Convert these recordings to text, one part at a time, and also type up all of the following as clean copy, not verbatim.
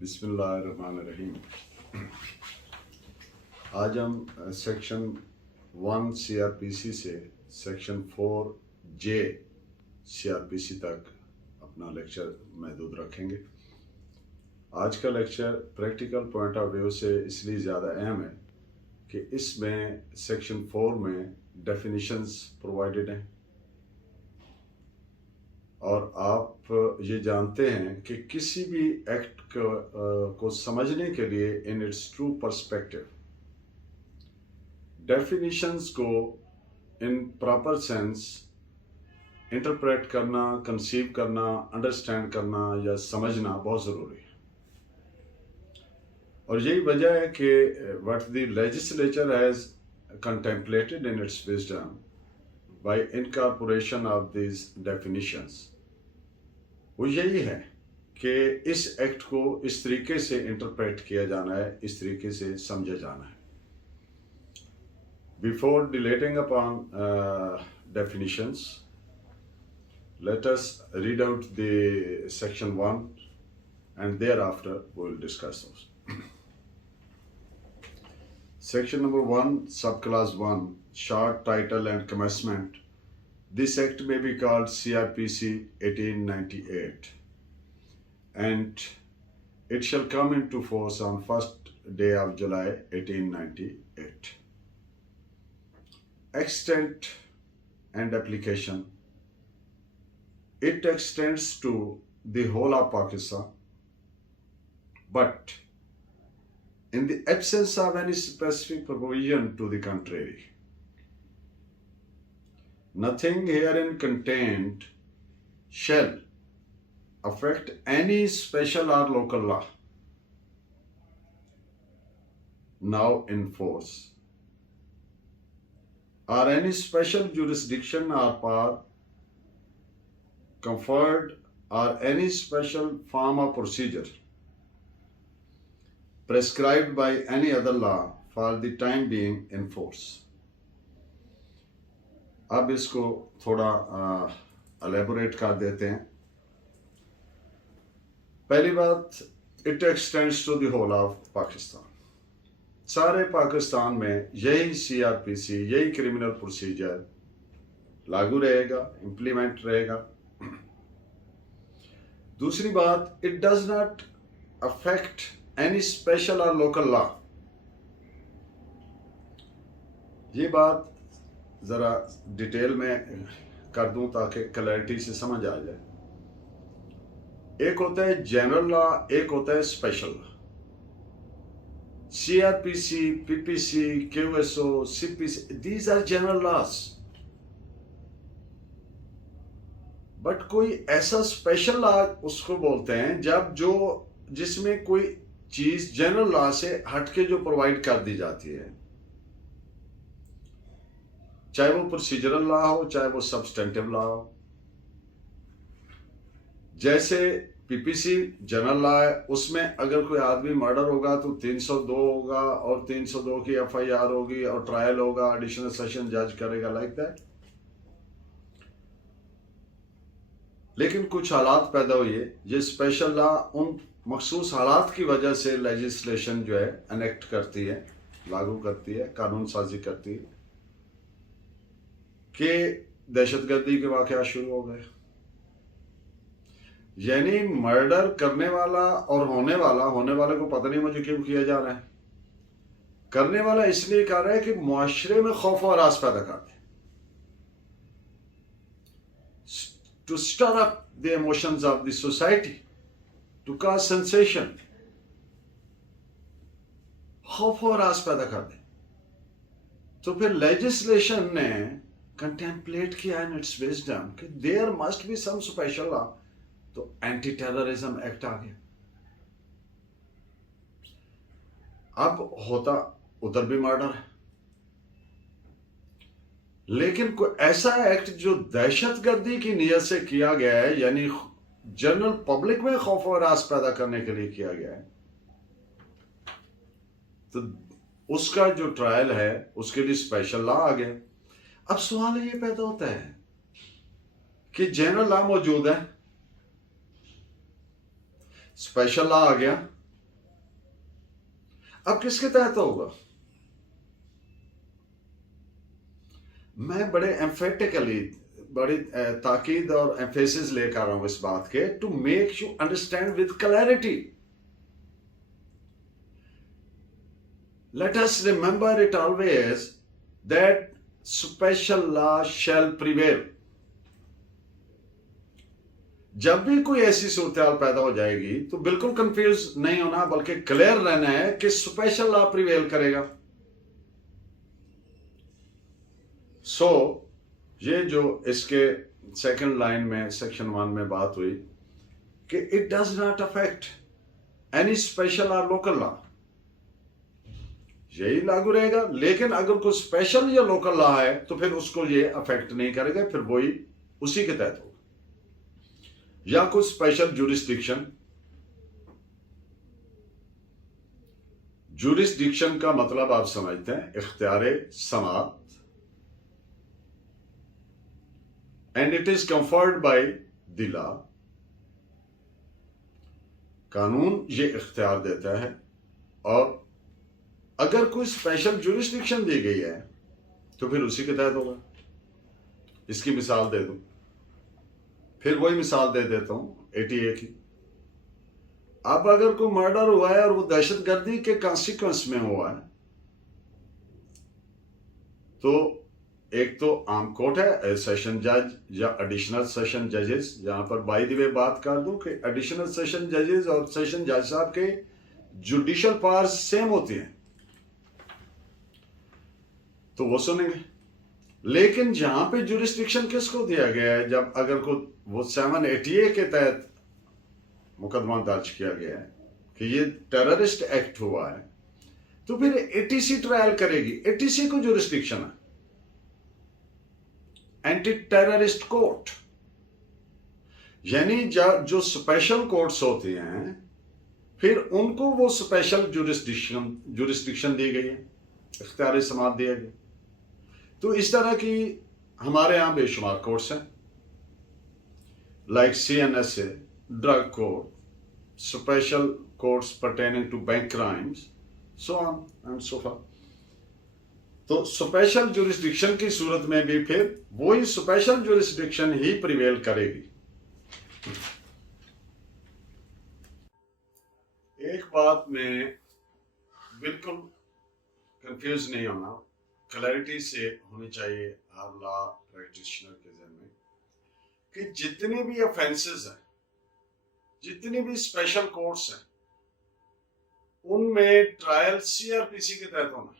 बिस्मिल्लाहिर्रहमानिर्रहीम। आज हम सेक्शन 1 CRPC से सेक्शन 4 J CRPC तक अपना लेक्चर महदूद रखेंगे। आज का lecture practical point of view से इसलिए ज़्यादा अहम है कि इसमें सेक्शन 4 में डेफिनिशंस प्रोवाइडेड हैं और आप ये जानते हैं कि किसी भी एक्ट को समझने के लिए इन इट्स ट्रू पर्सपेक्टिव डेफिनिशंस को इन प्रॉपर सेंस इंटरप्रेट करना, कंसीव करना, अंडरस्टैंड करना या समझना बहुत ज़रूरी है। और यही वजह है कि what the legislature has contemplated in its wisdom by incorporation of this definitions, वो यही है कि इस एक्ट को इस तरीके से इंटरप्रेट किया जाना है, इस तरीके से समझा जाना है। Before dilating upon definitions, let us read out the section 1 and thereafter we will discuss those. Section number 1, subclass 1, short title and commencement. This act may be called CRPC 1898 and it shall come into force on 1st day of July 1898. Extent and application. It extends to the whole of Pakistan, but in the absence of any specific provision to the contrary. Nothing herein contained shall affect any special or local law now in force, or any special jurisdiction or power conferred, or any special form of procedure prescribed by any other law for the time being in force. अब इसको थोड़ा elaborate कर देते हैं। पहली बात, it extends to the whole of Pakistan. सारे पाकिस्तान में यही CRPC, यही क्रिमिनल प्रोसीजर लागू रहेगा, इम्प्लीमेंट रहेगा। दूसरी बात, it does not affect any special और लोकल लॉ। ये बात ज़रा डिटेल में कर दूं ताकि क्लैरिटी से समझ आ जाए। एक होता है जनरल लॉ, एक होता है special law. CRPC, PPC, QSO, CPC, these are general laws. But कोई ऐसा स्पेशल लॉ उसको बोलते हैं जब जिसमें कोई चीज जनरल लॉ से हटके जो प्रोवाइड कर दी जाती है, चाहे वो प्रोसीजरल लॉ हो, चाहे वो सब्सटेंटिव लॉ हो। जैसे PPC जनरल लॉ है, उसमें अगर कोई आदमी मर्डर होगा तो 302 होगा और 302 की FIR होगी और ट्रायल होगा, एडिशनल सेशन जज करेगा, लाइक दैट। लेकिन कुछ हालात पैदा हुए, ये स्पेशल लॉ उन मखसूस हालात की वजह से लेजिस्लेशन जो है एनेक्ट करती है, लागू करती है, कानून साजी करती है कि दहशतगर्दी के वाक़या शुरू हो गए। यानी मर्डर करने वाला और होने वाले को पता नहीं मुझे क्यों किया जा रहा है। करने वाला इसलिए कर रहा है कि मुआशरे में खौफ और हरास पैदा कर दे, to stir up the emotions of the society, to cause sensation, खौफ और हरास पैदा कर दे। तो फिर लेजिस्लेशन ने कंटेम्पलेट किया इन इट्स विजडम कि there must be some special law, तो एंटी टेररिज्म एक्ट आ गया। अब होता उधर भी मर्डर है, लेकिन कोई ऐसा एक्ट जो दहशतगर्दी की नीयत से किया गया है, यानी जनरल पब्लिक में खौफ और हरास पैदा करने के लिए किया गया है, तो उसका जो ट्रायल है उसके लिए स्पेशल लॉ आ गया। अब सवाल ये पैदा होता है कि जनरल लॉ मौजूद है, स्पेशल लॉ आ गया, अब किसके तहत होगा? मैं बड़े एम्फेटिकली, बड़ी ताकीद और एम्फेसिस लेकर आ रहा हूं इस बात के, to make you understand with clarity. Let us remember it always that special law shall prevail. जब भी कोई ऐसी सूरत पैदा हो जाएगी तो बिल्कुल कंफ्यूज नहीं होना, बल्कि क्लियर रहना है कि स्पेशल लॉ प्रिवेल करेगा. सो ये जो इसके सेकंड लाइन में सेक्शन 1 में बात हुई कि it does not affect any special और लोकल लॉ, यही लागू रहेगा. लेकिन अगर कोई स्पेशल या लोकल लॉ है तो फिर उसको ये अफेक्ट नहीं करेगा, फिर वही उसी के तहत होगा. या कोई स्पेशल जुरिस्डिक्शन, जुरिस्डिक्शन का मतलब आप समझते हैं इख्तियारे समात, and it is conferred by the law. कानून ये इख्तियार देता है. और अगर कोई स्पेशल जुरिस्डिक्शन दी गई है तो फिर उसी के तहत होगा. इसकी मिसाल दे दूं, फिर वही मिसाल दे देता हूं 88 की. अब अगर कोई मर्डर हुआ है और वो दहशतगर्दी के कॉन्सिक्वेंस में हुआ है, तो एक तो आम कोर्ट है, सेशन जज या एडिशनल सेशन जजेस. यहां पर बाय द वे बात कर दूं कि एडिशनल सेशन जजेस और सेशन जज साहब के जुडिशियल पावर्स सेम होती हैं, तो वो सुनेंगे. लेकिन जहां पे जुरिस्डिक्शन किसको दिया गया है, जब अगर को वो 788 के तहत मुकदमा दर्ज किया गया है कि ये टेररिस्ट एक्ट हुआ है, तो फिर एटीसी ट्रायल करेगी. एटीसी को जुरिस्डिक्शन है, एंटी टेररिस्ट कोर्ट. यानी जो स्पेशल कोर्ट्स होती हैं फिर उनको वो स्पेशल जुरिस्डिक्शन दी गई है, इख्तियारी समात दिया गया. तो इस तरह की हमारे यहां बेशुमार कोर्ट्स हैं, like CNSA, drug court, special courts pertaining to bank crimes, so on and so forth. तो स्पेशल जुरिस्डिक्शन की सूरत में भी फिर वही स्पेशल जुरिस्डिक्शन ही प्रिवेल करेगी. एक बात में बिल्कुल कंफ्यूज नहीं होना, क्लैरिटी से होनी चाहिए हर लॉ प्रैक्टिशनर के ज़हन में, कि जितने भी ऑफेंसेस हैं, जितनी भी स्पेशल कोर्ट्स हैं, उनमें ट्रायल CRPC के तहत होना है.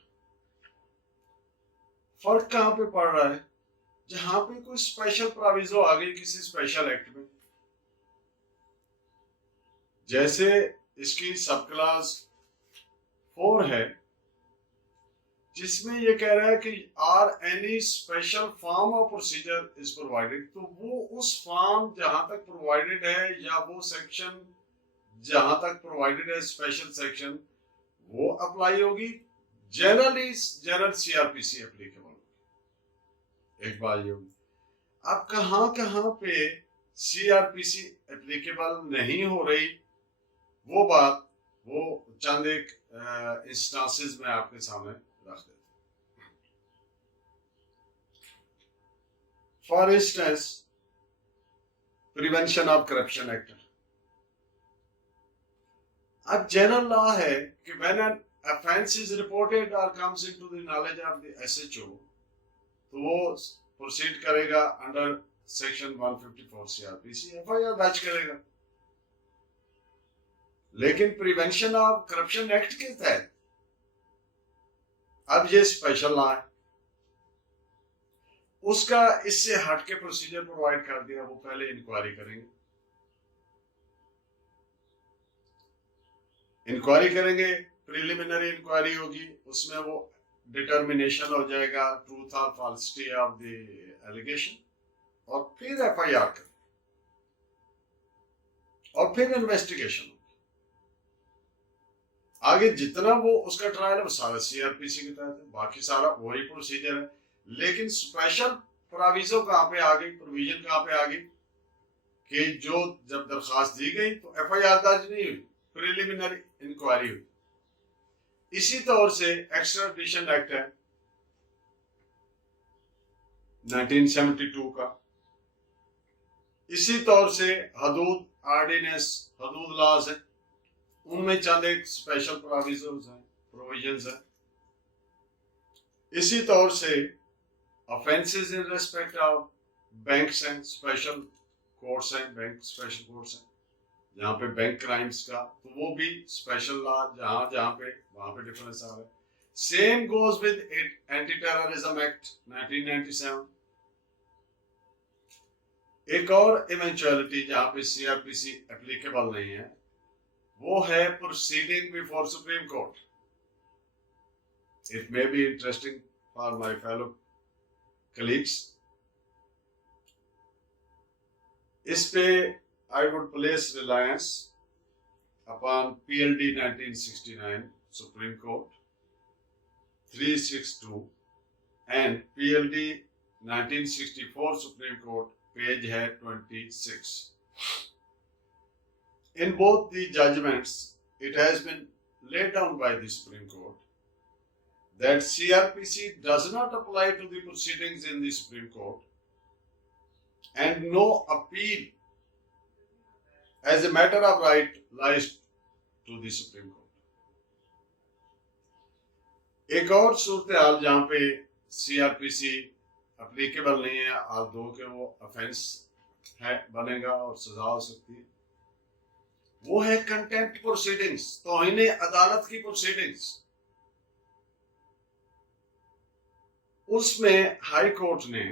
फर्क कहां पे पड़ रहा है? जहां पे कोई स्पेशल प्रोविजो आ गई किसी स्पेशल एक्ट में, जैसे इसकी सब क्लास 4 है जिसमें ये कह रहा है कि are any special form of procedure is provided, तो वो उस फॉर्म जहां तक प्रोवाइडेड है या वो सेक्शन जहां तक प्रोवाइडेड है, स्पेशल सेक्शन, वो अप्लाई होगी. General CRPC applicable. एक बात ये होगी. अब कहां पे CRPC एप्लीकेबल नहीं हो रही, वो बात वो चंद एक इंस्टांसेस में आपके सामने रख देते. For instance, prevention of corruption act. अब जनरल लॉ है कि when an offence is reported और comes into the knowledge of the SHO, तो वो प्रोसीड करेगा अंडर सेक्शन 154 CRPC, FIR दर्ज करेगा. लेकिन प्रिवेंशन ऑफ करप्शन एक्ट के तहत अब ये स्पेशल लॉ है, उसका इससे हट के प्रोसीजर प्रोवाइड कर दिया. वो पहले इंक्वायरी करेंगे, प्रिलिमिनरी इंक्वायरी होगी, उसमें वो डिटर्मिनेशन हो जाएगा ट्रूथ और फॉल्सिटी ऑफ द एलिगेशन, और फिर FIR करें, और फिर इन्वेस्टिगेशन. आगे जितना वो उसका ट्रायल है वो सारा CRPC के तहत है, बाकी सारा वही प्रोसीजर है. लेकिन स्पेशल प्रोविजो कहां पे आ गई, प्रोविजन कहां पे आ गई कि जो जब दरखास्त दी गई तो FIR दर्ज नहीं हुई, प्रिलिमिनरी इंक्वायरी हुई. इसी तौर से एक्स्ट्राडिशन एक्ट है 1972 का, इसी तौर से हदूद ऑर्डिनेंस, हदूद लॉज है, उनमें चंद एक स्पेशल प्रोविजंस हैं। इसी तौर से offences in respect of banks हैं, स्पेशल कोर्ट्स हैं, बैंक स्पेशल कोर्ट्स हैं जहाँ पे बैंक क्राइम्स का, तो वो भी स्पेशल लॉ जहाँ जहाँ पे वहाँ पे डिफरेंस आ रहा है। Same goes with anti terrorism act 1997। एक और इवेंचुअलिटी जहाँ पे सीआरपीसी एप्लीकेबल नहीं है वो है proceeding before supreme court. It may be interesting for my fellow colleagues. इस पे I would place reliance upon PLD 1969 Supreme Court 362 and PLD 1964 Supreme Court page है 26. In both the judgments, it has been laid down by the Supreme Court that CRPC does not apply to the proceedings in the Supreme Court and no appeal as a matter of right lies to the Supreme Court. एक और सूरत हाल जहाँ पे CrPC applicable नहीं है और दो के वो ऑफेंस है बनेगा और सजा हो सकती है, वो है कंटेम्प्ट प्रोसीडिंग्स, तौहीन अदालत की प्रोसीडिंग्स। उसमें हाई कोर्ट ने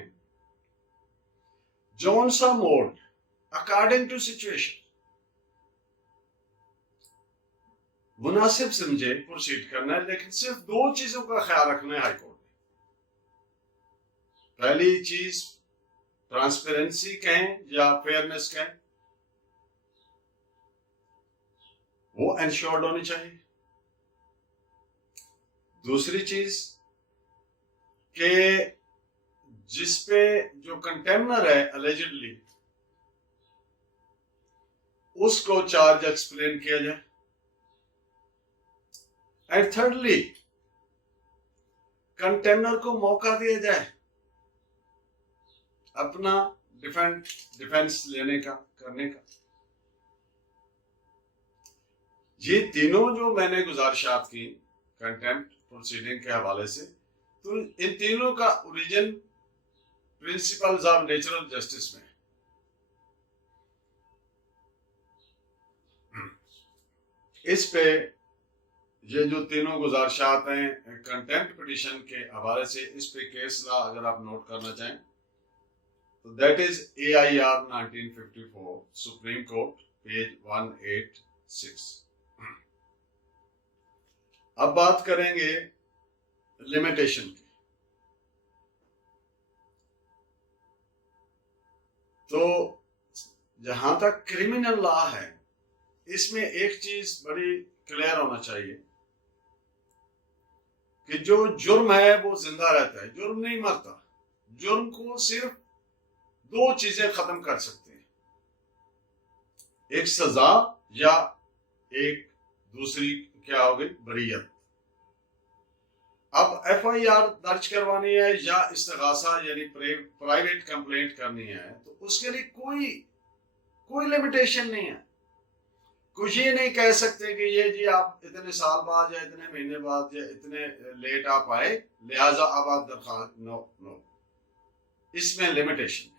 जौन सा मोड अकॉर्डिंग टू सिचुएशन मुनासिब समझे प्रोसीड करना है, लेकिन सिर्फ दो चीजों का ख्याल रखना है हाईकोर्ट ने। पहली चीज ट्रांसपेरेंसी कहें या फेयरनेस कहें, वो एंश्योर्ड होनी चाहिए। दूसरी चीज कि जिसपे जो कंटेम्नर है अलेजिडली उसको चार्ज एक्सप्लेन किया जाए। एंड थर्डली कंटेम्नर को मौका दिया जाए अपना डिफेंस लेने का, करने का। ये तीनों जो मैंने गुजारिशात की कंटेम्प्ट प्रोसीडिंग के हवाले से, तो इन तीनों का origin principles of natural justice में। इस पे ये जो तीनों गुजारिशात हैं कंटेम्प्ट पिटीशन के हवाले से, इस पे केस लॉ अगर आप नोट करना चाहें तो that is AIR 1954 supreme court page 186। अब बात करेंगे लिमिटेशन की। तो जहां तक क्रिमिनल लॉ है, इसमें एक चीज बड़ी क्लियर होना चाहिए कि जो जुर्म है वो जिंदा रहता है, जुर्म नहीं मरता। जुर्म को सिर्फ दो चीजें खत्म कर सकते हैं, एक सजा या एक दूसरी क्या हो गई, बरीयत। अब FIR दर्ज करवानी है या इस्तिगासा यानी प्राइवेट कंप्लेंट करनी है, तो उसके लिए कोई लिमिटेशन नहीं है। कुछ ये नहीं कह सकते कि ये जी आप इतने साल बाद या इतने महीने बाद या इतने लेट आप आए लिहाजा अब आप दरखास्त, नो, इसमें लिमिटेशन नहीं।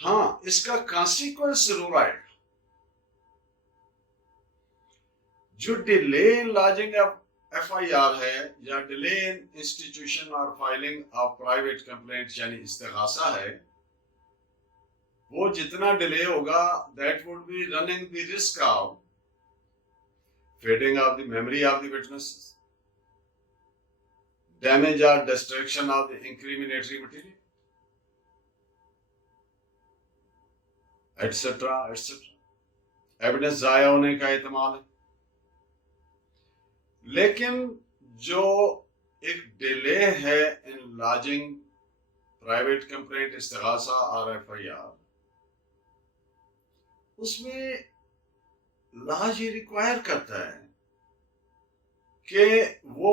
हाँ, इसका कॉन्सिक्वेंस जरूर आएगा। जो डिले इन लॉजिंग FIR है या डिले इन इंस्टीट्यूशन और फाइलिंग ऑफ प्राइवेट कंप्लेंट यानी इस्तिगासा है, वो जितना डिले होगा that would be running the risk of fading of the memory of the witnesses, damage और destruction of the incriminatory material, etcetera etcetera. Evidence जाया होने का एहतमाल है। लेकिन जो एक डिले है इन लॉजिंग प्राइवेट कंप्लेंट, इस्तिगासा और FIR, उसमें लॉ ये रिक्वायर करता है कि वो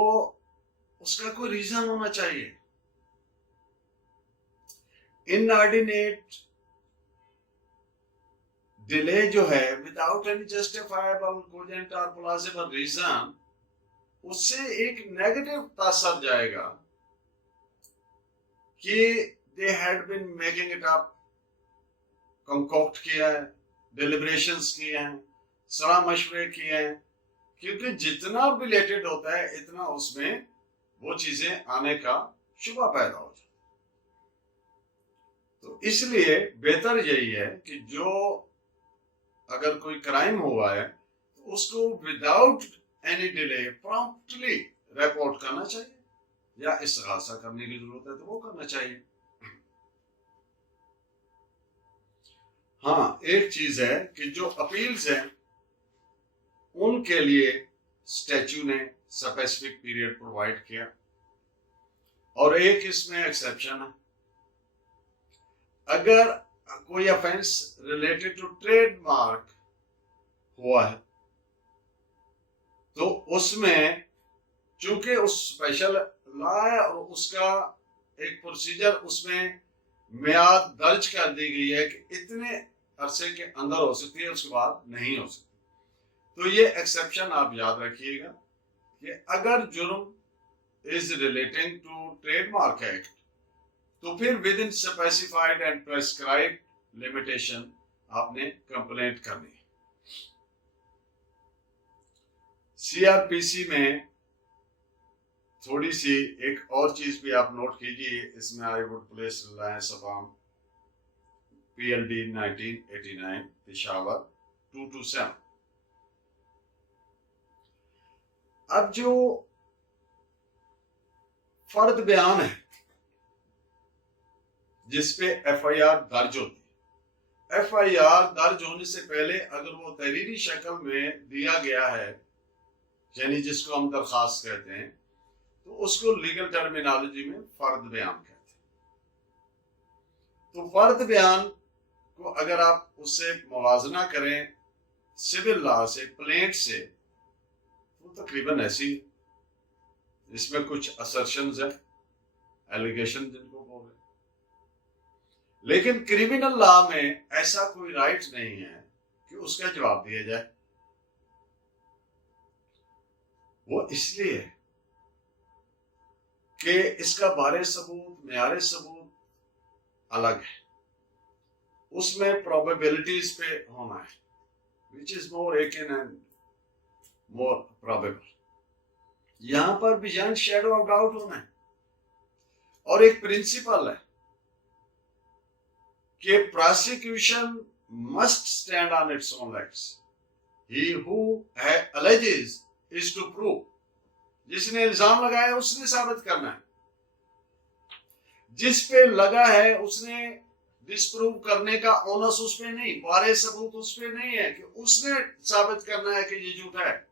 उसका कोई रीजन होना चाहिए। इनऑर्डिनेट डिले जो है विदाउट एनी जस्टिफाइबल कोजेंट और प्लाजिबल रीजन, उससे एक नेगेटिव तासर जाएगा कि they had been making it up, concoct किया है, डिलिब्रेशंस किए हैं, सलाह मशवरे किए हैं, क्योंकि जितना रिलेटेड होता है इतना उसमें वो चीजें आने का शुबा पैदा हो जाए। तो इसलिए बेहतर यही है कि जो अगर कोई क्राइम हुआ है तो उसको without any delay promptly report करना चाहिए, या इस्तिगासा करने की जरूरत है तो वो करना चाहिए। हाँ, एक चीज है कि जो अपील्स हैं उनके लिए स्टैच्यू ने स्पेसिफिक पीरियड प्रोवाइड किया, और एक इसमें एक्सेप्शन है। अगर कोई ऑफेंस रिलेटेड टू ट्रेडमार्क हुआ है तो उसमें चूंकि उस स्पेशल लॉ है और उसका एक प्रोसीजर उसमें मियाद दर्ज कर दी गई है कि इतने अरसे के अंदर हो सकती है, उसके बाद नहीं हो सकती। तो ये एक्सेप्शन आप याद रखिएगा कि अगर जुर्म is relating to trademark act तो फिर within specified and prescribed limitation आपने कंप्लेंट करनी है। सीआरपीसी में थोड़ी सी एक और चीज भी आप नोट कीजिए, इसमें I would place Reliance upon PLD 1989 Peshawar 227। अब जो फर्द बयान है जिसपे FIR दर्ज होती है, FIR दर्ज होने से पहले अगर वो तहरीरी शक्ल में दिया गया है, यानी जिसको हम दरखास्त कहते हैं, तो उसको लीगल टर्मिनोलॉजी में फर्द बयान कहते हैं। तो फर्द बयान को अगर आप उससे मुवाजना करें सिविल लॉ से, प्लेंट से, तो तकरीबन ऐसी, इसमें कुछ असर्शंस है, एलिगेशन जिनको बोल रहे, लेकिन क्रिमिनल लॉ में ऐसा कोई राइट नहीं है कि उसका जवाब दिया जाए। वो इसलिए कि इसका बारे सबूत, म्यारे सबूत अलग है, उसमें प्रोबेबिलिटीज पे होना है, which is more Eakin and more probable. यहां पर बियॉन्ड शैडो ऑफ डाउट होना है। और एक प्रिंसिपल है कि prosecution must stand on its own legs, he who alleges is to prove, जिसने इल्जाम लगाया उसने साबित करना है, जिस पे लगा है उसने डिस्प्रूव करने का ओनस उस पे नहीं, बारे सबूत उस पे नहीं है कि उसने साबित करना है कि ये झूठा है।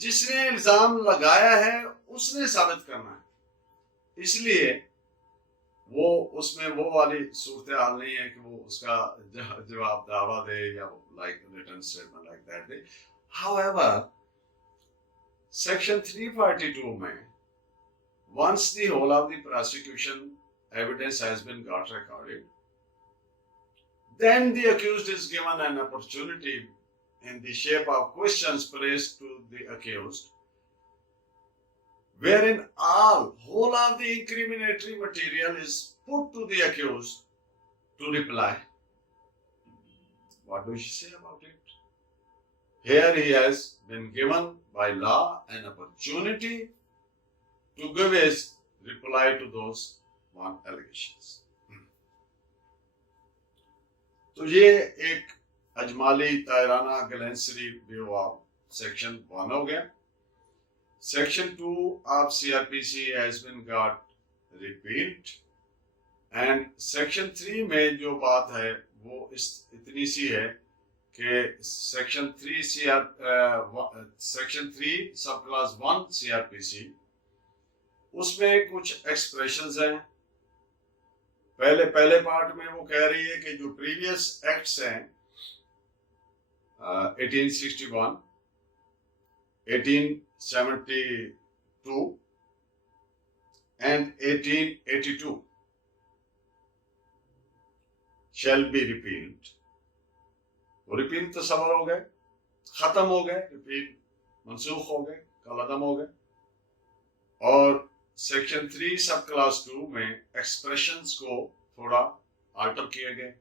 जिसने इल्जाम लगाया है उसने साबित करना है। इसलिए वो उसमें वो वाली सूरत हाल नहीं है कि वो उसका जवाब दावा दे या like written statement like that दे। हाउएवर सेक्शन 342 में once the whole of the prosecution evidence has been got recorded, then the accused is given an opportunity in the shape of questions placed to the accused, wherein whole of the incriminatory material is put to the accused to reply. What does she say about it? Here he has been given by law an opportunity to give his reply to those one allegations. तो ये एक अजमाली तायराना गलेंसरी view of section 1 हो गया। Section 2 of CRPC has been got repealed and section 3 में जो बात है वो इतनी सी है कि सेक्शन 3 सब क्लास 1 CRPC, उसमें कुछ एक्सप्रेशंस हैं। पहले पार्ट में वो कह रही है कि जो प्रीवियस एक्ट्स हैं 1861, 1872 and 1882 shall be repealed. Repeal तो सवाल हो गए, खत्म हो गए, रिपील मनसूख हो गए, कलअदम हो गए। और सेक्शन 3 सब क्लास 2 में एक्सप्रेशंस को थोड़ा आल्टर किए गए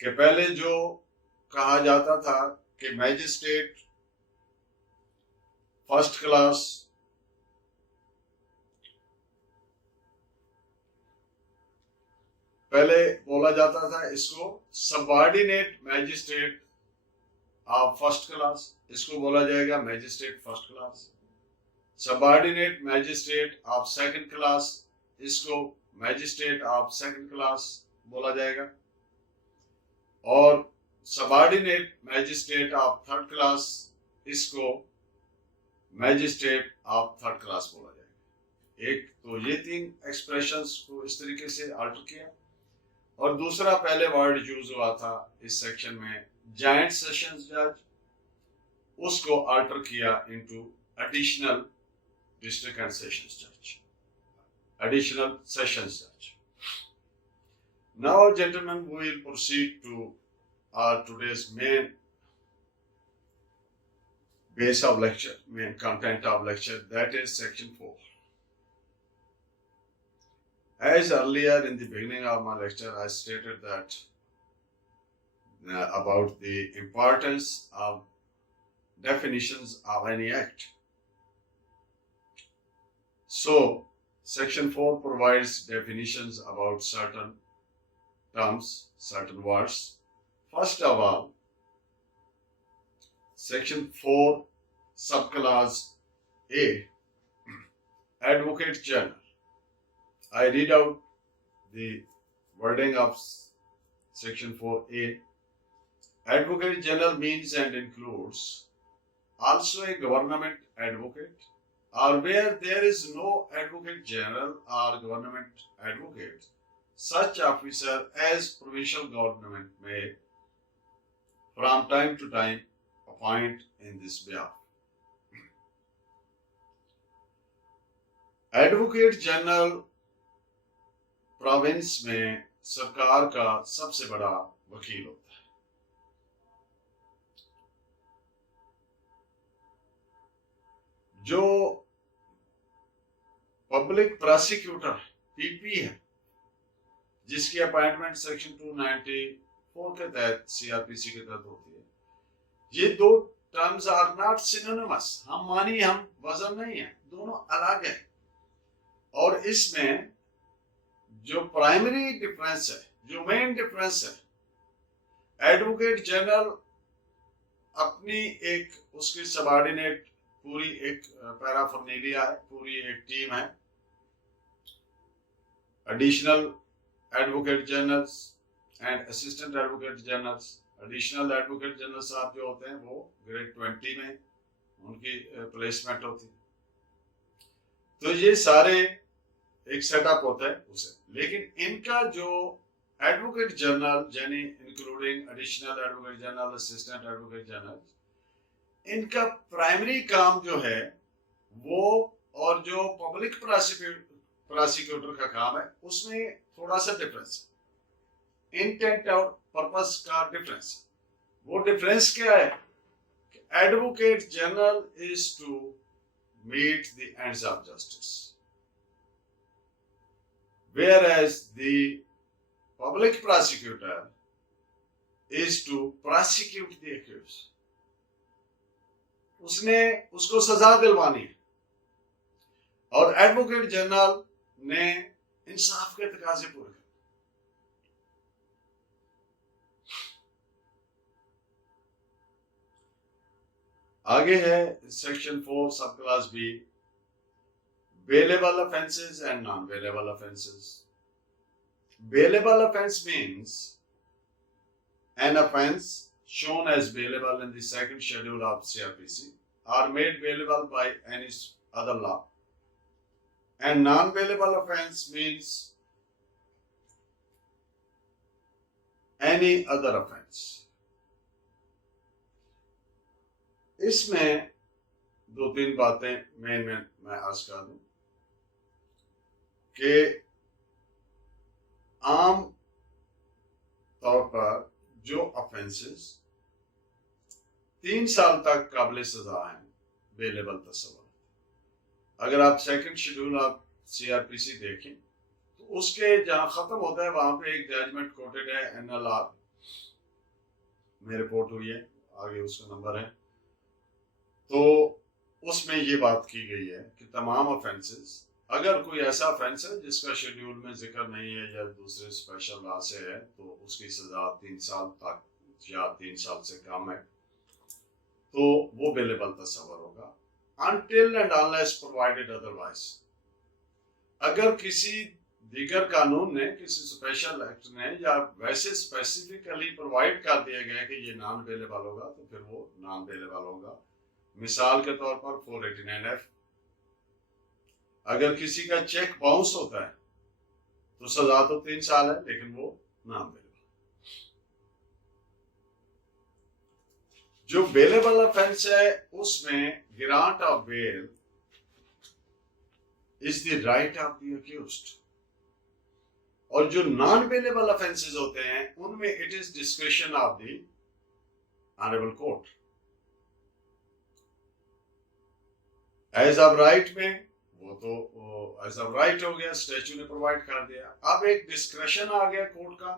कि पहले जो कहा जाता था कि मैजिस्ट्रेट फर्स्ट क्लास पहले बोला जाता था, इसको subordinate magistrate of first class, इसको बोला जाएगा magistrate first class. Subordinate magistrate of second class, इसको मैजिस्ट्रेट ऑफ सेकंड क्लास बोला जाएगा। और subordinate magistrate of third class, इसको मैजिस्ट्रेट ऑफ थर्ड क्लास बोला जाएगा। एक तो ये 3 एक्सप्रेशंस को इस तरीके से अल्टर किया। और दूसरा पहले वर्ड यूज हुआ था इस सेक्शन में जॉइंट सेशंस जज, उसको अल्टर किया into additional district and sessions जज, एडिशनल सेशंस जज। Now, gentlemen, we will proceed to our today's main base of lecture, main content of lecture, that is section 4. As earlier in the beginning of my lecture, I stated that about the importance of definitions of any act. So, section 4 provides definitions about certain terms, certain words. First of all, section 4 subclause A, Advocate General. I read out the wording of section 4A. Advocate General means and includes also a government advocate, or where there is no Advocate General or government advocate, such officer as provincial government may from time to time appoint in this behalf. Advocate general province में सरकार का सबसे बड़ा वकील होता है। जो public prosecutor PP है, जिसकी अपॉइंटमेंट सेक्शन 294 के तहत सीआरपीसी के तहत होती है, ये 2 टर्म्स आर नॉट सिनोनिमस, हम मानी हम वजन नहीं है, दोनों अलग है। और इसमें जो प्राइमरी डिफरेंस है, जो मेन डिफरेंस है, एडवोकेट जनरल अपनी एक उसकी सबऑर्डिनेट पूरी एक पैराफर्नेलिया है, पूरी एक टीम है। Additional advocate generals and assistant advocate generals, additional advocate general साहब जो होते हैं वो ग्रेड 20 में उनकी प्लेसमेंट होती है। तो ये सारे एक सेटअप होता है उसे, लेकिन इनका जो एडवोकेट जनरल यानी including additional advocate general, assistant advocate general, इनका प्राइमरी काम जो है वो, और जो पब्लिक प्रोसिक्यूटर का काम है, उसमें थोड़ा सा डिफरेंस है, इंटेंट और पर्पस का डिफरेंस। वो डिफरेंस क्या है? Advocate general is to meet the ends of justice, whereas the public prosecutor is to prosecute the accused. उसको सजा दिलवानी है, और एडवोकेट जनरल ने इंसाफ के तकाजे पूरे करने। आगे है section 4 sub class B, bailable offenses and non-bailable offenses. Bailable offense means an offense shown as bailable in the second schedule of CRPC or made bailable by any other law. And non-bailable offense means any other offense. इसमें दो तीन बातें मैं अर्ज कर दूं कि आम तौर पर जो ऑफेंसेस 3 साल तक काबिल सजा हैं, बेलेबल तस्वर। अगर आप सेकंड शेड्यूल आप CRPC देखें तो उसके जहां खत्म होता है वहां पे एक जजमेंट कोटेड है, NLR में रिपोर्ट हुई है, आगे उसका नंबर है। तो उसमें ये बात की गई है कि तमाम ऑफेंसेस, अगर कोई ऐसा ऑफेंस है जिसका शेड्यूल में जिक्र नहीं है या दूसरे स्पेशल लॉ से है, तो उसकी सजा 3 साल तक या 3 साल से कम है तो वो बेलेबल तस्वर होगा, until and unless provided otherwise। अगर किसी दीगर कानून ने, किसी स्पेशल एक्ट ने या वैसे स्पेसिफिकली प्रोवाइड कर दिया गया कि ये नॉन बेलेबल होगा तो फिर वो नॉन बेलेबल होगा। मिसाल के तौर पर 489F, अगर किसी का चेक बाउंस होता है तो सजा तो 3 साल है लेकिन वो नॉन बेलेबल। जो बेलेबल ऑफेंस है उसमें grant of bail is the right of the accused, और जो नॉन बेलेबल ऑफेंसेस होते हैं उनमें it is discretion of the honourable court. As of right में वो तो एज ऑफ राइट हो गया, स्टैच्यू ने प्रोवाइड कर दिया। अब एक डिस्क्रेशन आ गया कोर्ट का,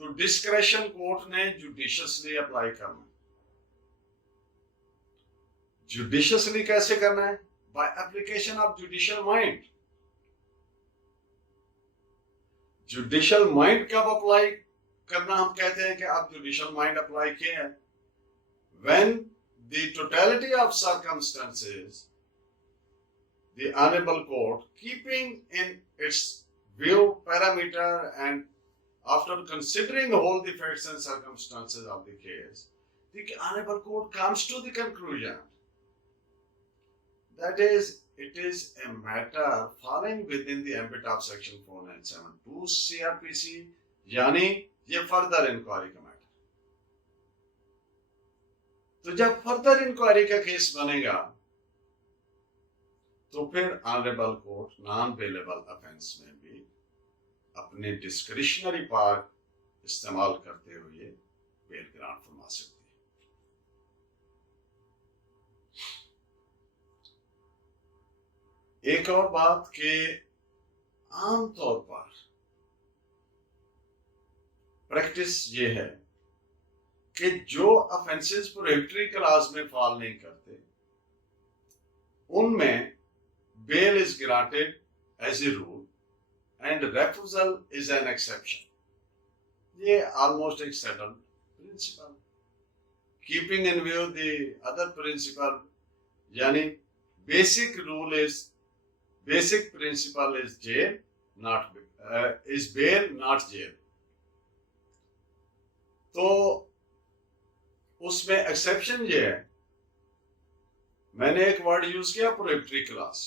तो डिस्क्रेशन कोर्ट ने जुडिशियसली अप्लाई करना। जुडिशियसली कैसे करना है? By application of judicial mind. Judicial mind कब अप्लाई करना हम कहते हैं कि आप जुडिशियल माइंड अप्लाई किए हैं? When the totality of circumstances the honorable court, keeping in its view parameter and after considering all the facts and circumstances of the case, the honorable court comes to the conclusion that it is a matter falling within the ambit of section 4972 CRPC, यानी ये further inquiry का matter. तो जब further inquiry का case बनेगा तो फिर honourable court non bailable offence में भी अपने डिस्क्रिशनरी पावर इस्तेमाल करते हुए बेल ग्रांट फरमा सकती है। एक और बात कि आमतौर पर प्रैक्टिस ये है कि जो ऑफेंसेस प्रोहिबिटरी क्लॉज में फॉल नहीं करते उनमें bail is granted as a rule and refusal is an exception। ये almost एक settled principle, keeping in view the other principle, यानी basic principle is jail not is bail not jail। तो उसमें exception ये है, मैंने एक वर्ड यूज किया प्रोहिबिटरी क्लास।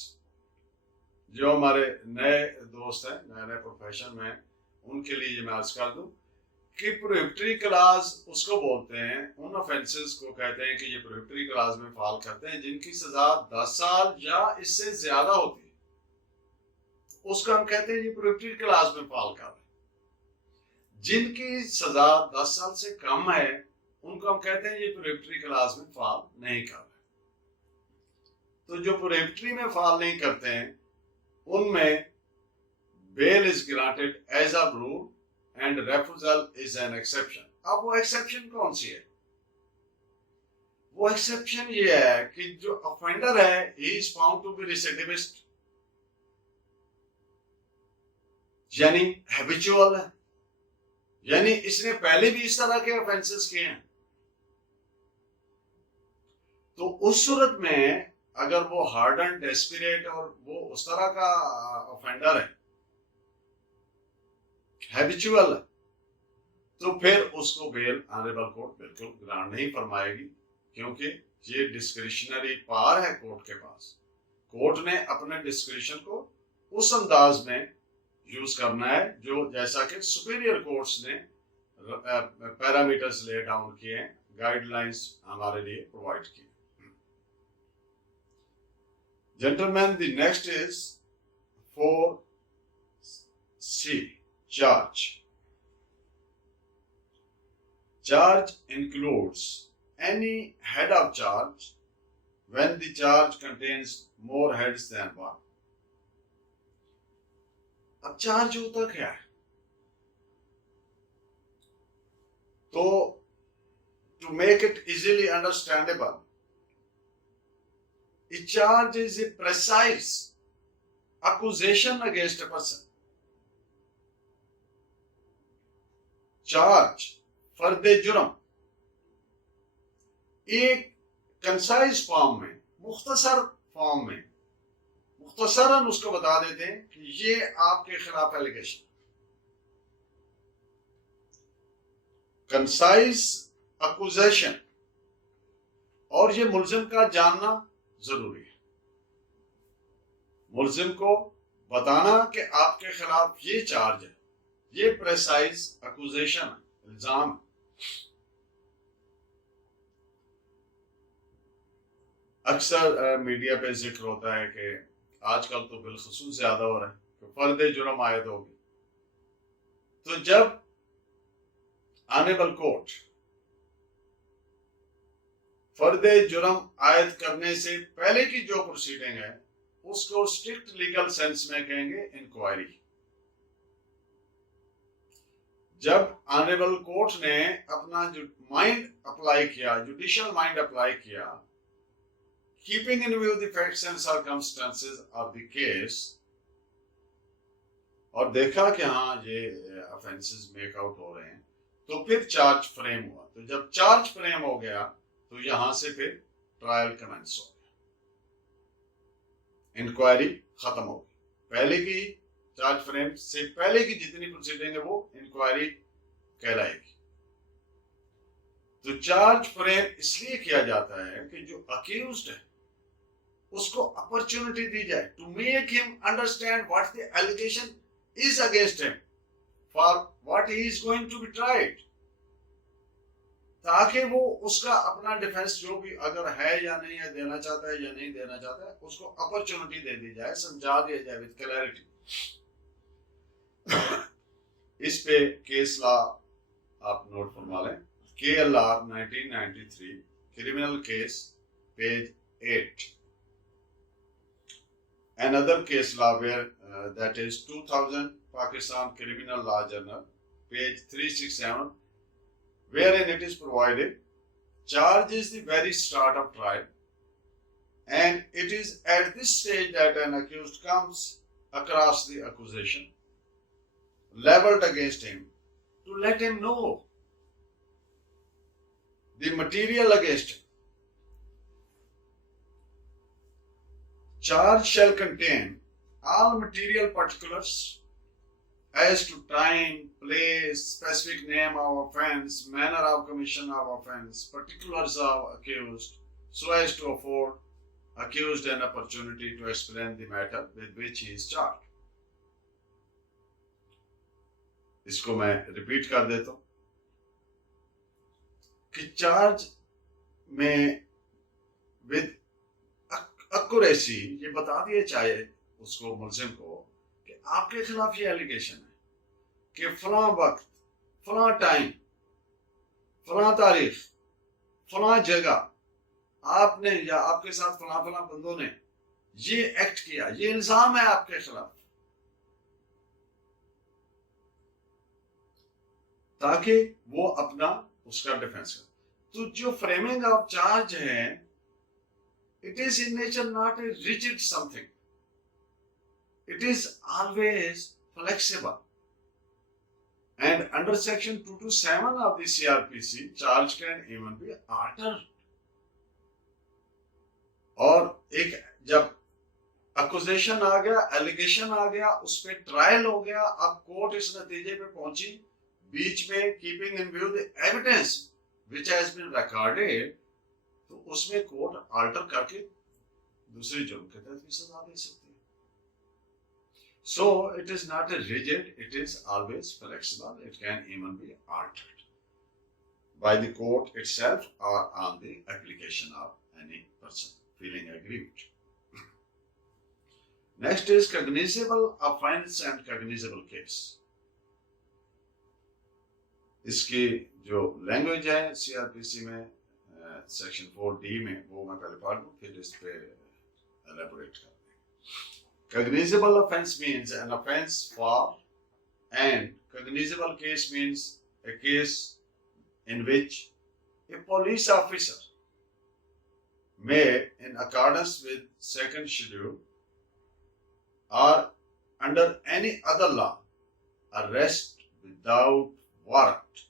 जो हमारे नए दोस्त हैं, नए नए प्रोफेशन में, उनके लिए मैं अर्ज कर दूं कि प्रोहिबिटरी क्लास उसको बोलते हैं, उन ऑफेंसेस को कहते हैं कि ये प्रोहिबिटरी क्लास में फॉल करते हैं जिनकी सजा 10 साल या इससे ज्यादा होती है, उसको हम कहते हैं ये प्रोहिबिटरी क्लास में फॉल कर रहे हैं। जिनकी सजा 10 साल से कम है उनको हम कहते हैं ये प्रोहिबिटरी क्लास में फॉल नहीं कर रहे। तो जो प्रोहिबिटरी में फॉल नहीं करते हैं उनमें bail is granted as a rule and refusal is an exception. अब वो एक्सेप्शन कौन सी है? वो एक्सेप्शन ये है कि जो ऑफेंडर है he is found to be recidivist, यानी हैबिचुअल है, यानी इसने पहले भी इस तरह के ऑफेंसेस किए हैं। तो उस सूरत में अगर वो हार्डन, डेस्परेट और वो उस तरह का ऑफेंडर है, हैबिचुअल है, तो फिर उसको बेल ऑनरेबल कोर्ट बिल्कुल ग्रांट नहीं फरमाएगी, क्योंकि ये डिस्क्रिशनरी पावर है कोर्ट के पास। कोर्ट ने अपने डिस्क्रिशन को उस अंदाज में यूज करना है जो जैसा कि सुपीरियर कोर्ट्स ने पैरामीटर्स ले डाउन किए हैं, गाइडलाइंस हमारे लिए प्रोवाइड किए। Gentlemen, the next is 4C, charge. Charge includes any head of charge when the charge contains more heads than one. अब चार्ज होता क्या है? तो to make it easily understandable, a charge is a precise accusation against a person. Charge फर्द जुर्म एक concise form में, मुख्तसर फॉर्म में, मुख्तसरन उसको बता देते हैं कि ये आपके खिलाफ एलिगेशन। कंसाइज अक्यूजेशन, और ये मुल्जिम का जानना जरूरी है। मुल्जिम को बताना कि आपके खिलाफ ये चार्ज है, ये प्रेसाइज अक्यूजेशन है, इल्जाम है। अक्सर मीडिया पे जिक्र होता है कि आजकल तो बिलखुसूस ज्यादा हो रहा है कि फर्द जुर्म आयद होगी। तो जब ऑनरेबल कोर्ट फर्द जुर्म आयद करने से पहले की जो प्रोसीडिंग है उसको स्ट्रिक्ट लीगल सेंस में कहेंगे इंक्वायरी। जब ऑनरेबल कोर्ट ने अपना जो माइंड अप्लाई किया, जुडिशियल माइंड अप्लाई किया, keeping in view the facts and circumstances of the case, और देखा कि हाँ ये ऑफेंसेस मेक आउट हो रहे हैं, तो फिर चार्ज फ्रेम हुआ। तो जब चार्ज फ्रेम हो गया तो यहां से फिर ट्रायल कमेंस हो गया, इंक्वायरी खत्म हो गई। पहले की चार्ज फ्रेम से पहले की जितनी प्रोसीडिंग है वो इंक्वायरी कहलाएगी। तो चार्ज फ्रेम इसलिए किया जाता है कि जो अक्यूज्ड है उसको अपॉर्चुनिटी दी जाए to make him understand what the allegation is against him, for what he is going to be tried, ताकि वो उसका अपना डिफेंस जो भी अगर है या नहीं है, देना चाहता है या नहीं देना चाहता है, उसको अपॉर्चुनिटी दे दी जाए, समझा दिया जाए विद क्लैरिटी। इस पे केस लॉ आप नोट फरमा लें, KLR 1993 criminal case page 8। Another case law where that is 2000 Pakistan Criminal Law Journal page 367, wherein it is provided charge is the very start of trial, and it is at this stage that an accused comes across the accusation leveled against him to let him know the material against him. Charge shall contain all material particulars as to time, place, specific name of offense, manner of commission of offense, particulars of accused, so as to afford accused an opportunity to explain the matter with which he is charged. इसको मैं repeat कर देता हूं कि charge में with accuracy ये बता दिए चाहे उसको, मुल्जिम को, कि आपके खिलाफ ये एलिगेशन है कि फलां वक्त, फलां टाइम, फलां तारीख, फलां जगह आपने या आपके साथ फलां फलां बंदों ने ये एक्ट किया, ये इल्जाम है आपके खिलाफ, ताकि वो अपना उसका डिफेंस करे। तो जो फ्रेमिंग ऑफ चार्ज है, it is in nature not a rigid something. It is always flexible. And under section 227 of the CRPC, charge can even be altered. और एक जब एक्यूजेशन आ गया, एलिगेशन आ गया, उस पर ट्रायल हो गया, अब कोर्ट इस नतीजे पे पहुंची, बीच में keeping in view the evidence which has been recorded, तो उसमें कोर्ट अल्टर करके दूसरे जुर्म के तहत भी सजा दे सकती है। So it is not a rigid, it is always flexible. It can even be altered by the court itself or on the application of any person feeling aggrieved. Next is cognizable offence and cognizable case. इसकी जो language है CrPC में section 4D में, वो मैं पहले पढ़ लूं, फिर इस पे एलैबोरेट कर देंगे। Cognizable offence means an offence for, and cognizable case means a case in which a police officer may, in accordance with second schedule or under any other law, arrest without warrant.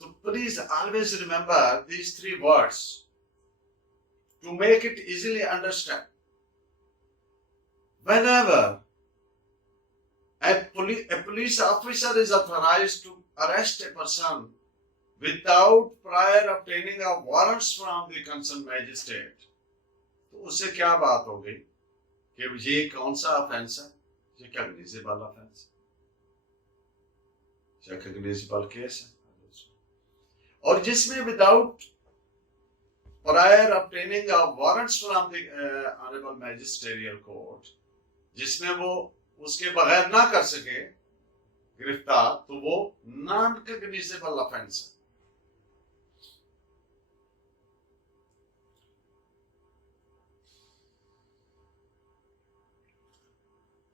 So please always remember these three words to make it easily understand. Whenever a police officer is authorized to arrest a person without prior obtaining a warrants from the concerned magistrate, तो उससे क्या बात हो गई कि ये कौन सा ऑफेंस है? ये कॉग्निजेबल ऑफेंस या कॉग्निजेबल केस है, और जिसमें without prior obtaining a warrants from the honourable magisterial court, जिसमें वो उसके बगैर ना कर सके गिरफ्तार, तो वो नॉन कॉग्निजेबल ऑफेंस है।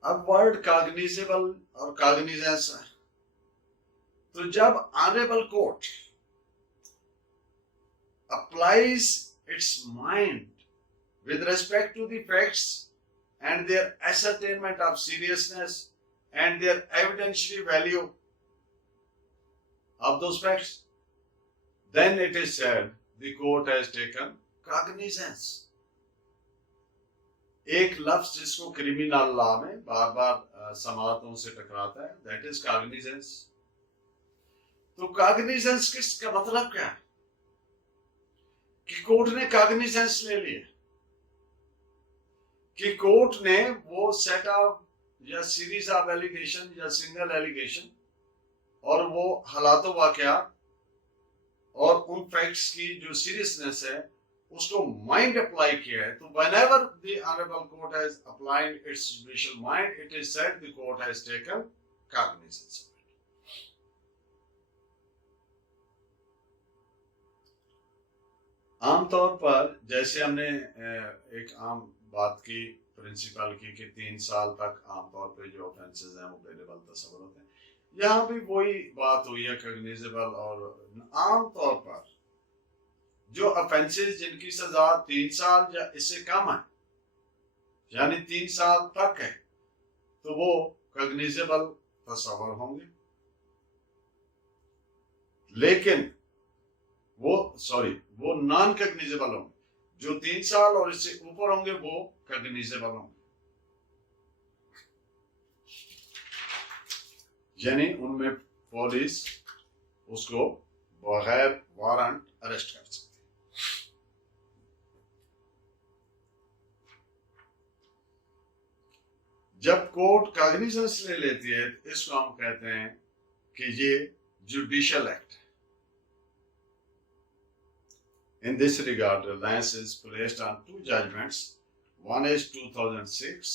अब वर्ड कॉग्निजेबल और कॉग्निजेंस है, तो जब honourable court applies its mind with respect to the facts and their ascertainment of seriousness and their evidentiary value of those facts, then it is said the court has taken cognizance. एक लफ्ज जिसको criminal law में बार बार समातों से टकराता है, that is cognizance. तो cognizance किसका मतलब क्या है? कि कोर्ट ने कॉग्निजेंस ले लिया, कि कोर्ट ने वो सेट ऑफ या सीरीज ऑफ एलिगेशन या सिंगल एलिगेशन और वो हालातों वाकयात और उन फैक्ट्स की जो सीरियसनेस है उसको माइंड अप्लाई किया है। तो whenever the honorable court has applied its judicial mind, it is said the court has taken cognizance of it. आमतौर पर जैसे हमने एक आम बात की, प्रिंसिपल की, कि 3 साल तक आमतौर पे जो ऑफेंसेस हैं वो पेलेबल तस्वर होते हैं, यहाँ भी वही बात हुई है कॉग्निजेबल। और आमतौर पर जो ऑफेंसेस जिनकी सजा 3 साल या इससे कम है, यानी 3 साल तक है, तो वो कॉग्निजेबल तस्वर होंगे, लेकिन वो नॉन कॉग्निजेबल होंगे। जो 3 साल और इससे ऊपर होंगे वो कॉग्निजेबल होंगे, यानी उनमें पुलिस उसको बगैर वारंट अरेस्ट कर सकती है। जब कोर्ट कॉग्निजेंस ले लेती है तो इसको हम कहते हैं कि ये जुडिशियल एक्ट है। In this regard, reliance is placed on 2 judgments. One is 2006,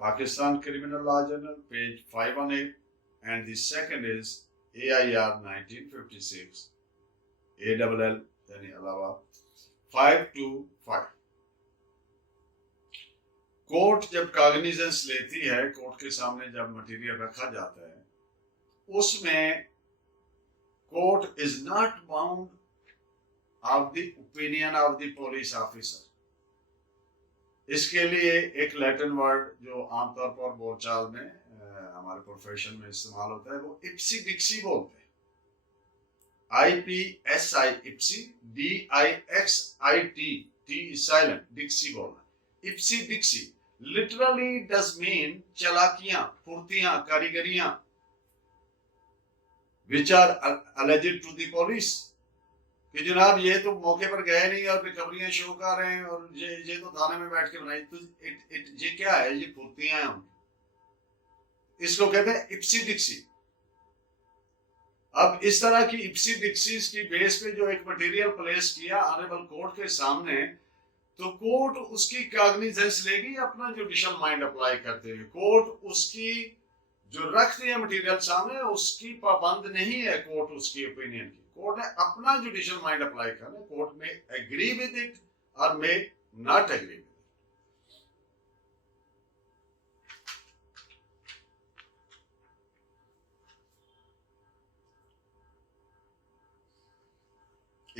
Pakistan Criminal Law Journal, page 518, and the second is AIR 1956, ALL, yani Allahabad, 525. Court जब कॉग्निजेंस लेती है, कोर्ट के सामने जब मटेरियल रखा जाता है, उसमें court is not bound of the opinion of the police officer. इसके लिए एक लैटिन वर्ड जो आमतौर पर बोलचाल में हमारे प्रोफेशन में इस्तेमाल होता है, वो इप्सी डिक्सी बोलते हैं। IPSI ipse, DIXIT, T silent, dixit बोलना। Ipse dixit literally does mean चालाकियां, फुर्तियां, कारीगरियां, which are alleged to the police, कि जनाब ये तो मौके पर गए नहीं और रिकवरियां शो कर रहे हैं और ये तो थाने में बैठ के बनाई, तो ये क्या है? ये फुर्तियां हैं, इसको कहते हैं इप्सी डिक्सी। अब इस तरह की इप्सी डिक्सीज की बेस पे जो एक मटेरियल प्लेस किया ऑनरेबल कोर्ट के सामने, तो कोर्ट उसकी कॉग्निजेंस लेगी अपना जुडिशियल माइंड अप्लाई करते हुए। कोर्ट उसकी जो रखती है मटेरियल सामने उसकी पाबंद नहीं है कोर्ट उसकी ओपिनियन की। कोर्ट ने अपना जुडिशियल माइंड अप्लाई करना। Court may agree with it और may not agree with it.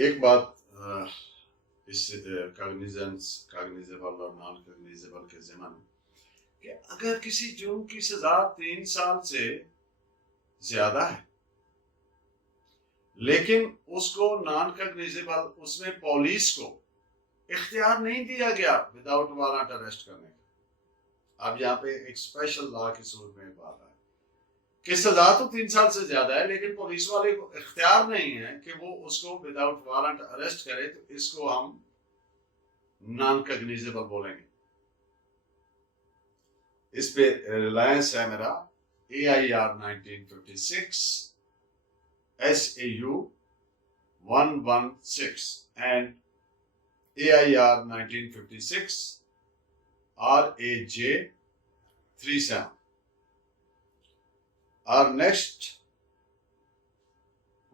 एक बात इस कॉग्निजेबल और नॉन कॉग्निजेबल के ज़िम्मे में कि अगर किसी जुर्म की सजा 3 साल से ज्यादा है लेकिन उसको नॉन कॉग्निजेबल, उसमें पुलिस को इख्तियार नहीं दिया गया विदाउट वारंट अरेस्ट करने का। अब यहाँ पे एक स्पेशल लॉ की सूरत में बात है कि सजा तो 3 साल से ज्यादा है लेकिन पुलिस वाले को इख्तियार नहीं है कि वो उसको विदाउट वारंट अरेस्ट करे, तो इसको हम नॉन कॉग्निजेबल बोलेंगे। इस पे रिलायंस है मेरा AIR 1956 SAU 116 and AIR 1956 RAJ 37. Our next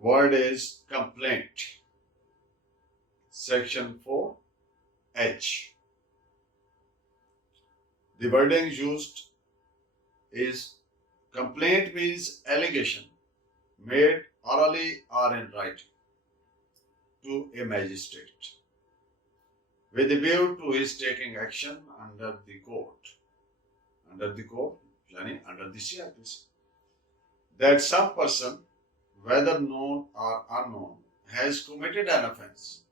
word is complaint. Section 4H. The wording used is complaint means allegation made orally or in writing to a magistrate with a view to his taking action under the court. Under the court, yani under the CRPC. That some person, whether known or unknown, has committed an offence,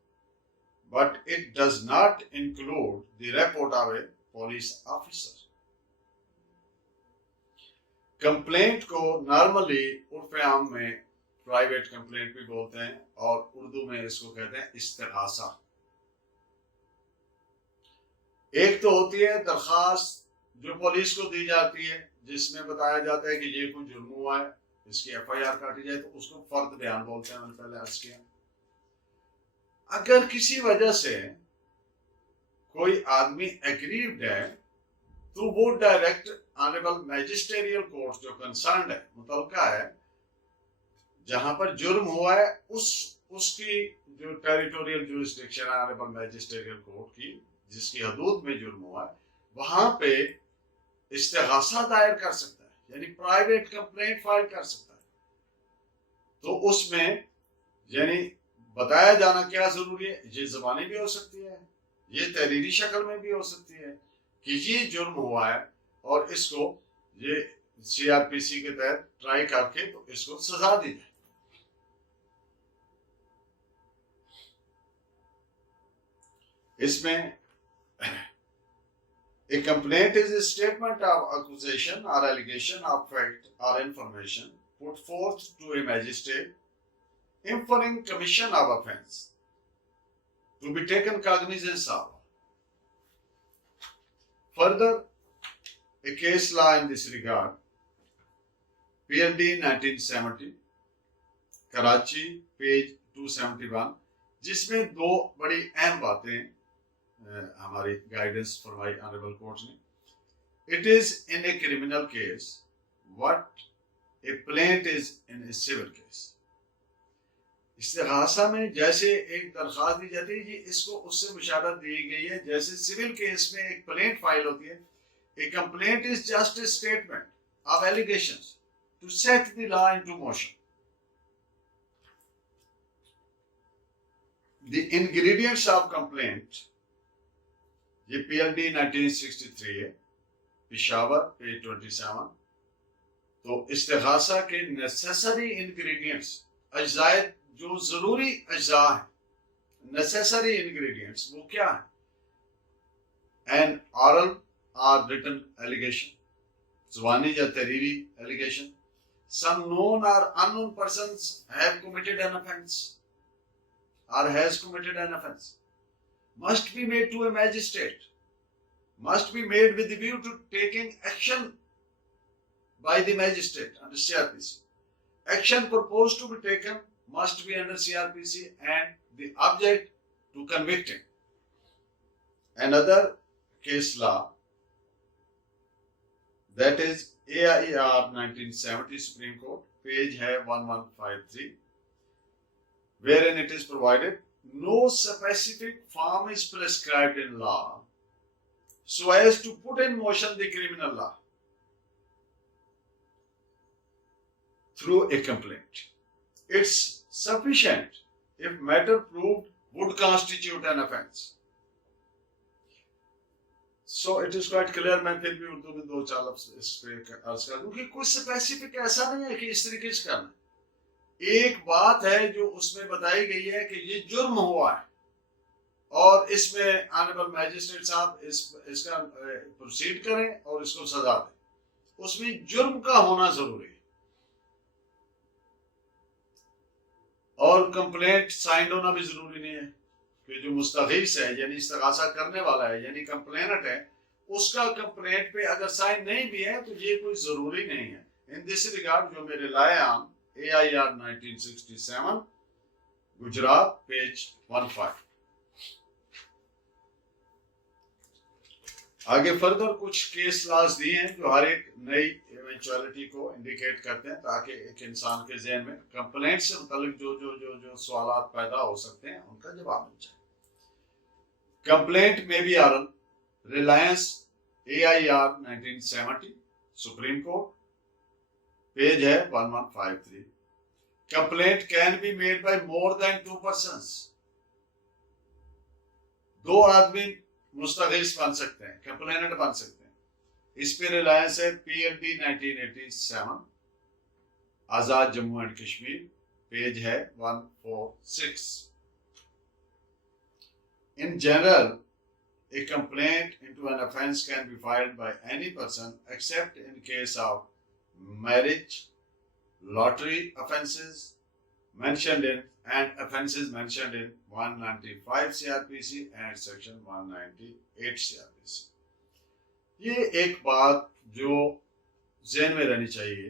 but it does not include the report of a police officer. Complaint को normally उर्फ आम में private complaint भी बोलते हैं और उर्दू में इसको कहते हैं इस्तिगासा। एक तो होती है दरखास्त जो पुलिस को दी जाती है जिसमें बताया जाता है कि ये कोई जुर्म हुआ है, इसकी FIR काटी जाए, तो उसको फर्द बयान बोलते हैं। मैंने पहले अर्ज किया अगर किसी वजह से कोई आदमी एग्रीव्ड है तो वो डायरेक्ट ऑनरेबल मैजिस्ट्रियल कोर्ट जो कंसर्न है, मुतलका है, जहां पर जुर्म हुआ है उसकी जो टेरिटोरियल जुरिस्डिक्शन है ऑनरेबल मैजिस्ट्रियल कोर्ट की, जिसकी हदूद में जुर्म हुआ है, वहां पे इस्तिगासा दायर कर सकता है, यानी प्राइवेट कंप्लेंट फाइल कर सकता है। तो उसमें यानी बताया जाना क्या जरूरी है, ये ज़बानी भी हो सकती है, ये तहरीरी शक्ल में भी हो सकती है कि ये जुर्म हुआ है और इसको ये CRPC के तहत ट्राई करके तो इसको सजा दी जाए। इसमें a complaint is a statement of accusation or allegation of fact or information put forth to a magistrate inferring commission of offence to be taken cognizance of. Further, a case law in this regard, PLD 1970, Karachi, page 271, जिसमें दो बड़ी अहम बातें हमारी guidance फरमाई honourable court ने। It is in a criminal case what a plaint is in a civil case. इस्तिगासा में जैसे एक दरखास्त दी जाती है, ये इसको उससे मुशाबहत दी गई है जैसे सिविल केस में एक प्लेंट फाइल होती है। A complaint is just a statement of allegations to set the law into motion. The ingredients of complaint, ये PLD 1963 है, पिशावर, पेज 27। तो इस्तिगासा के नेसेसरी इंग्रेडिएंट्स, अज्जाए जो जरूरी अज्जा है, नेसेसरी इंग्रेडिएंट्स वो क्या है? एन ऑरल और रिटन एलिगेशन, जुबानी या तहरीरी एलिगेशन। सम नोन और unknown persons have committed an offence or has committed an offence must be made to a magistrate, must be made with the view to taking action by the magistrate under CRPC. Action proposed to be taken must be under CRPC and the object to convicting. another case law, that is AIR 1970 Supreme Court, page है 1153, wherein it is provided no specific form is prescribed in law so as to put in motion the criminal law through a complaint. It's sufficient if matter proved would constitute an offense. So it is quite clear. मैं फिर भी उर्दू में दो चार लफ्ज इस पे अर्ज कर दूं कि कुछ स्पेसिफिक ऐसा नहीं है कि इस तरीके से करना। एक बात है जो उसमें बताई गई है कि ये जुर्म हुआ है और इसमें ऑनरेबल मैजिस्ट्रेट साहब इसका प्रोसीड करें और इसको सजा दें, उसमें जुर्म का होना जरूरी है। और कंप्लेंट साइंड होना भी जरूरी नहीं है कि जो मुस्तगीस है यानी इस्तगासा करने वाला है यानी कंप्लेनेंट है, उसका कंप्लेंट पे अगर साइन नहीं भी है तो ये कोई जरूरी नहीं है। इन दिस रिगार्ड जो मेरे लाए आम AIR 1967 गुजरात पेज 15। आगे फर्दर कुछ केस लॉज दिए हैं जो हर एक नई इवेंचुअलिटी को इंडिकेट करते हैं ताकि एक इंसान के ज़हन में कंप्लेंट से मुतालिक जो जो जो जो सवाल पैदा हो सकते हैं उनका जवाब मिल जाए। कंप्लेंट में भी आरन reliance AIR 1970 supreme court page है 1153। Complaint can be made by more than 2 persons, 2 आदमी मुस्तगीस बन सकते हैं, कंप्लेनेंट बन सकते हैं। इस पे रिलायंस है PLD 1987 Azad Jammu and Kashmir page है 146। In general, a complaint into an offense can be filed by any person except in case of marriage, lottery offenses mentioned in and offenses mentioned in 195 CRPC and section 198 CRPC। ये एक बात जो ज़हन में रहनी चाहिए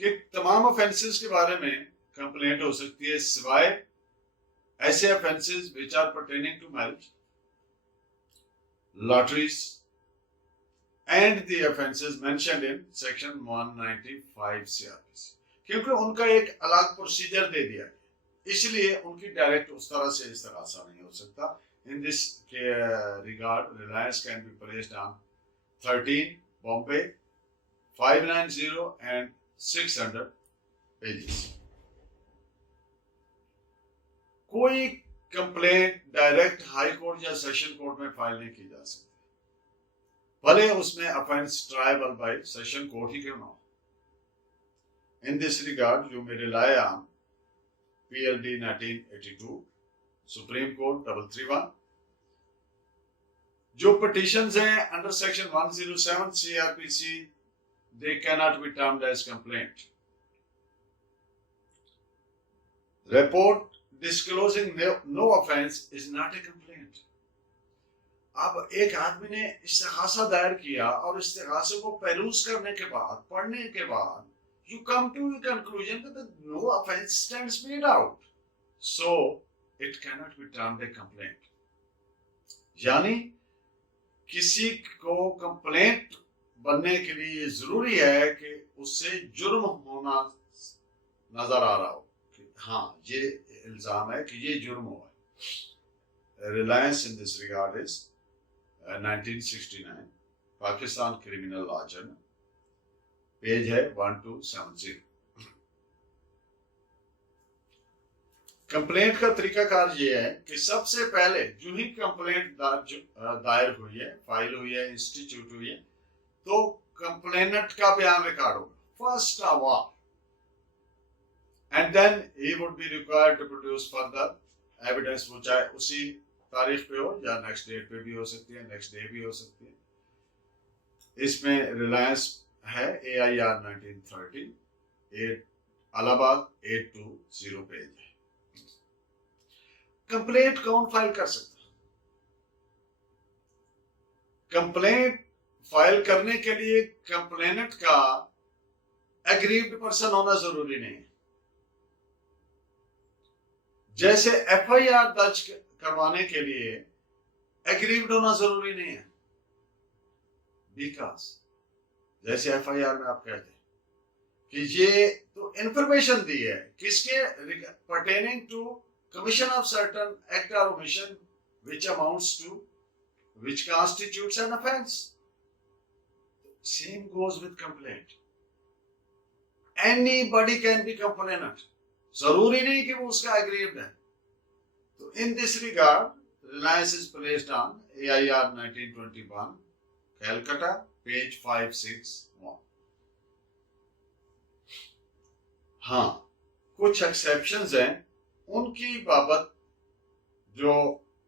कि तमाम ऑफेंसेस के बारे में कंप्लेंट हो सकती है सिवाय ऐसे offences which are pertaining to marriage, lotteries and the offenses mentioned in section 195 CRPC, क्योंकि उनका एक अलग प्रोसीजर दे दिया गया, इसलिए उनकी डायरेक्ट उस तरह से इस्तगासा नहीं हो सकता। In this regard reliance can be placed on 13 Bombay 590 and 600 pages. कोई कंप्लेंट डायरेक्ट हाई कोर्ट या सेशन कोर्ट में फाइल नहीं की जा सकती, भले उसमें offence triable by session court ही क्यों ना हो। इन दिस रिगार्ड जो मेरे लाए आम PLD 1982 सुप्रीम कोर्ट 331 जो पिटीशंस हैं under section 107 CRPC they cannot be termed as complaint. Report disclosing no offense is not a complaint. अब एक आदमी ने इस्तिगासा दायर किया और इस्तिगासे को पेरूज करने के बाद पढ़ने के बाद you come to a conclusion that no offense stands made out, so it cannot be termed a complaint. यानी किसी को कंप्लेंट बनने के लिए जरूरी है कि उससे जुर्म होना नजर आ रहा हो कि हाँ ये इल्जाम है कि ये जुर्म हुआ है। रिलायंस इन this regard is 1969 Pakistan criminal law journal page है 1270। कंप्लेंट का तरीकाकार ये है कि सबसे पहले जो ही कंप्लेंट दायर हुई है, फाइल हुई है, इंस्टीट्यूट हुई है, तो कंप्लेनेंट का बयान रिकॉर्ड होगा first of all, and then he would be required to produce further evidence, वो चाहे उसी तारीख पे हो या नेक्स्ट डेट पे भी हो सकती है, नेक्स्ट डे भी हो सकती है। इसमें रिलायंस है AIR 1930 इलाहाबाद 820 पेज है। कंप्लेंट कौन फाइल कर सकता? कंप्लेंट फाइल करने के लिए कंप्लेनेंट का एग्रीव्ड पर्सन होना जरूरी नहीं है। जैसे FIR दर्ज करवाने के लिए एग्रीव्ड होना जरूरी नहीं है, बिकॉज जैसे FIR में आप कहते हैं कि ये तो इंफॉर्मेशन दी है किसके, pertaining to commission of certain act or omission which amounts to, which constitutes an offense. Same goes with complaint. Anybody can be complainant. जरूरी नहीं कि वो उसका aggrieved है. तो in this regard, reliance is placed on AIR 1921, Calcutta, page 561. हाँ, कुछ exceptions हैं, उनकी बाबत जो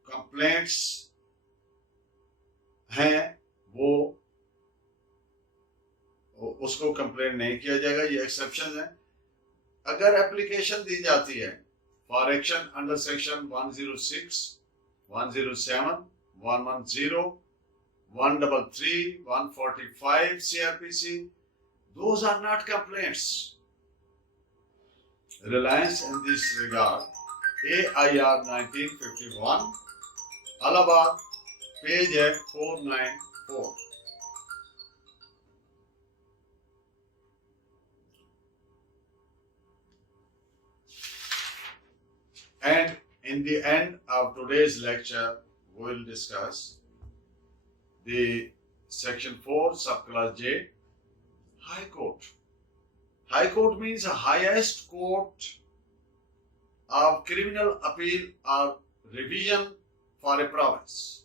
कंप्लेंट्स हैं वो उसको कंप्लेंट नहीं किया जाएगा। ये एक्सेप्शन है। अगर एप्लीकेशन दी जाती है for action under section 106, 107, 110, 133, 145 CRPC, those are not complaints. Reliance in this regard, AIR 1951, Allahabad, page 494. And in the end of today's lecture, we will discuss the section 4, subclass J, High Court. High Court means the highest court of criminal appeal or revision for a province.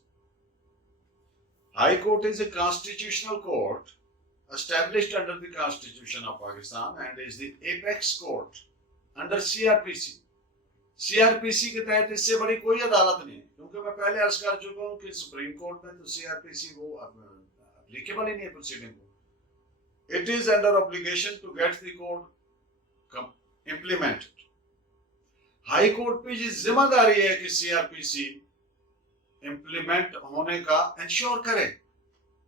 High Court is a constitutional court established under the Constitution of Pakistan and is the apex court under CRPC. CRPC के तहत इससे बड़ी कोई अदालत नहीं है, क्योंकि मैं पहले अर्ज कर चुका हूँ कि सुप्रीम कोर्ट में तो CRPC वो एप्लीकेबल ही नहीं है प्रोसीडिंग को. It is under obligation to get the code implemented. High court पे ये जिम्मेदारी है कि CRPC इम्प्लीमेंट होने का इंश्योर करे.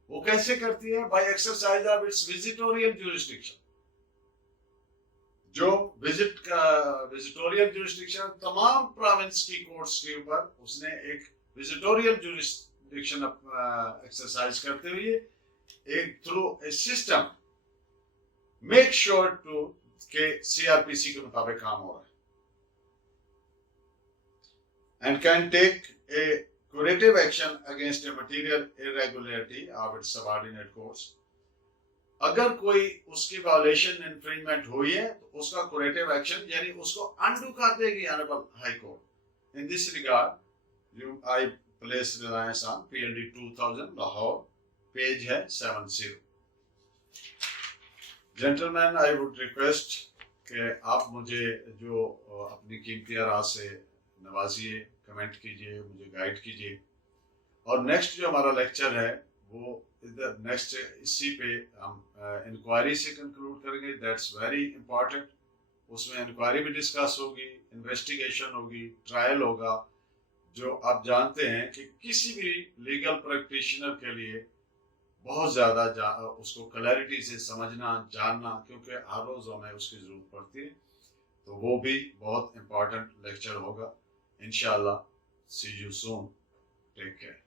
वो कैसे करती है? By exercise of its visitorial jurisdiction. जो विजिटोरियल ज्यूरिसडिक्शन तमाम प्रोविंस की कोर्ट्स के ऊपर उसने एक विजिटोरियल ज्यूरिसडिक्शन एक्सरसाइज करते हुए एक through a system make sure to के CRPC के मुताबिक काम हो रहा है and can take a curative action against a material irregularity of its subordinate courts. अगर कोई उसकी वायलेशन इन्फ्रिंजमेंट हुई है तो उसका क्यूरेटिव एक्शन यानी उसको अनडू कर देगी honourable high court. In this regard I place reliance on PLD 2000 Lahore, page है 70. जेंटलमैन, आई वुड रिक्वेस्ट कि आप मुझे जो अपनी कीमती आरा से नवाजिए, कमेंट कीजिए, मुझे गाइड कीजिए. और नेक्स्ट जो हमारा लेक्चर है वो इधर नेक्स्ट इसी पे हम इंक्वायरी से कंक्लूड करेंगे. That's very important. उसमें इंक्वायरी भी डिस्कस होगी, इन्वेस्टिगेशन होगी, ट्रायल होगा. जो आप जानते हैं कि किसी भी लीगल प्रैक्टिशनर के लिए बहुत ज़्यादा उसको क्लैरिटी से समझना, जानना, क्योंकि हर रोज़ हमें उसकी ज़रूरत पड़ती है. तो वो भी बहुत इंपॉर्टेंट लेक्चर होगा. इंशाल्लाह. See you soon. Take care.